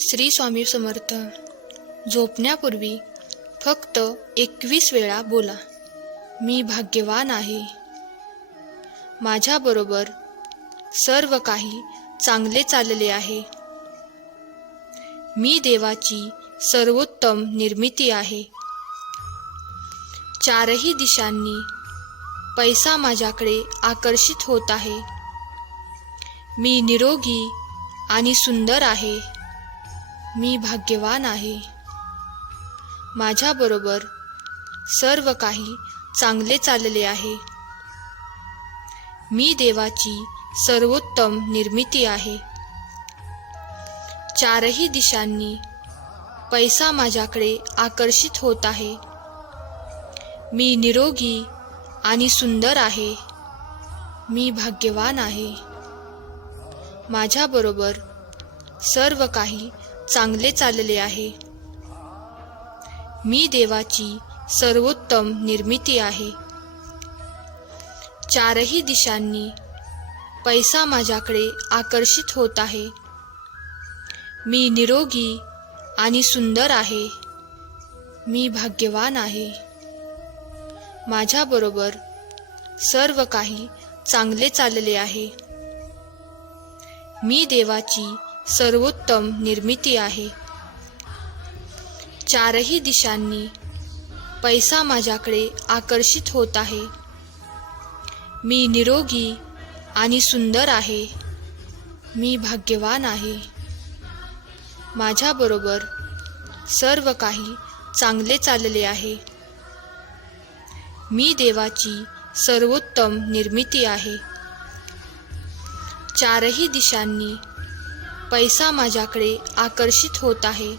श्री स्वामी समर्थ. झोपण्यापूर्वी फक्त एकवीस वेळा बोला. मी भाग्यवान आहे. माझ्याबरोबर सर्व काही चांगले चालले आहे. मी देवाची सर्वोत्तम निर्मिती आहे. चारही दिशांनी पैसा माझ्याकडे आकर्षित होत आहे. मी निरोगी आणि सुंदर आहे. मी भाग्यवान आहे. माझ्याबरोबर सर्व काही चांगले चालले आहे. मी देवाची सर्वोत्तम निर्मिती आहे. चारही दिशांनी पैसा माझ्याकडे आकर्षित होत आहे. मी निरोगी आणि सुंदर आहे. मी भाग्यवान आहे. माझ्याबरोबर सर्व काही चांगले चालले आहे. मी देवाची सर्वोत्तम निर्मिती आहे. चारही दिशांनी पैसा माझ्याकडे आकर्षित होत आहे. मी निरोगी आणि सुंदर आहे. मी भाग्यवान आहे. माझ्याबरोबर सर्व काही चांगले चालले आहे. मी देवाची सर्वोत्तम निर्मिती आहे. चारही दिशांनी पैसा माझ्याकडे आकर्षित होत आहे. मी निरोगी आणि सुंदर आहे. मी भाग्यवान आहे. माझ्याबरोबर सर्व काही चांगले चालले आहे. मी देवाची सर्वोत्तम निर्मिती आहे. चारही दिशांनी पैसा माझ्याकडे आकर्षित होत आहे.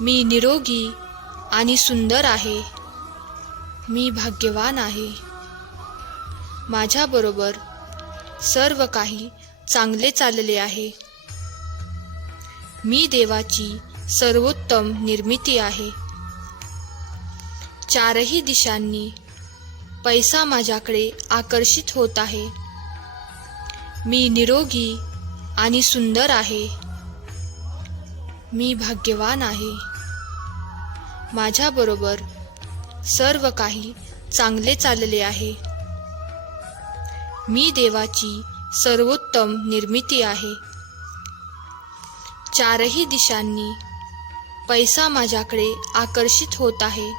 मी निरोगी आणि सुंदर आहे. मी भाग्यवान आहे. माझ्याबरोबर सर्व काही चांगले चालले आहे. मी देवाची सर्वोत्तम निर्मिती आहे. चारही दिशांनी पैसा माझ्याकडे आकर्षित होत आहे. मी निरोगी आणि सुंदर आहे. मी भाग्यवान आहे. माझ्याबरोबर सर्व काही चांगले चालले आहे. मी देवाची सर्वोत्तम निर्मिती आहे. चारही दिशांनी पैसा माझ्याकडे आकर्षित होत आहे.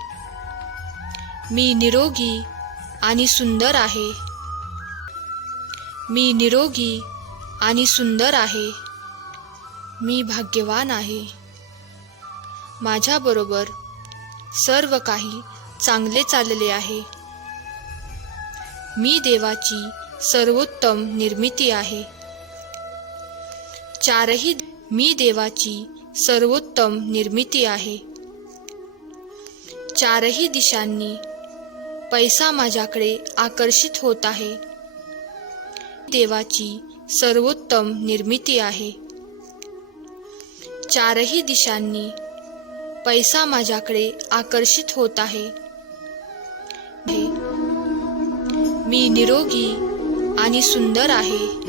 मी निरोगी आणि सुंदर आहे. मी निरोगी आणि सुंदर आहे. मी भाग्यवान आहे. माझ्याबरोबर सर्व काही चांगले चालले आहे. मी देवाची सर्वोत्तम निर्मिती आहे. चारही मी देवाची सर्वोत्तम निर्मिती आहे. चारही दिशांनी पैसा माझ्याकडे आकर्षित होत आहे. देवाची सर्वोत्तम निर्मिती आहे. चारही दिशांनी पैसा माझ्याकडे आकर्षित होत आहे. मी निरोगी आणि सुंदर आहे.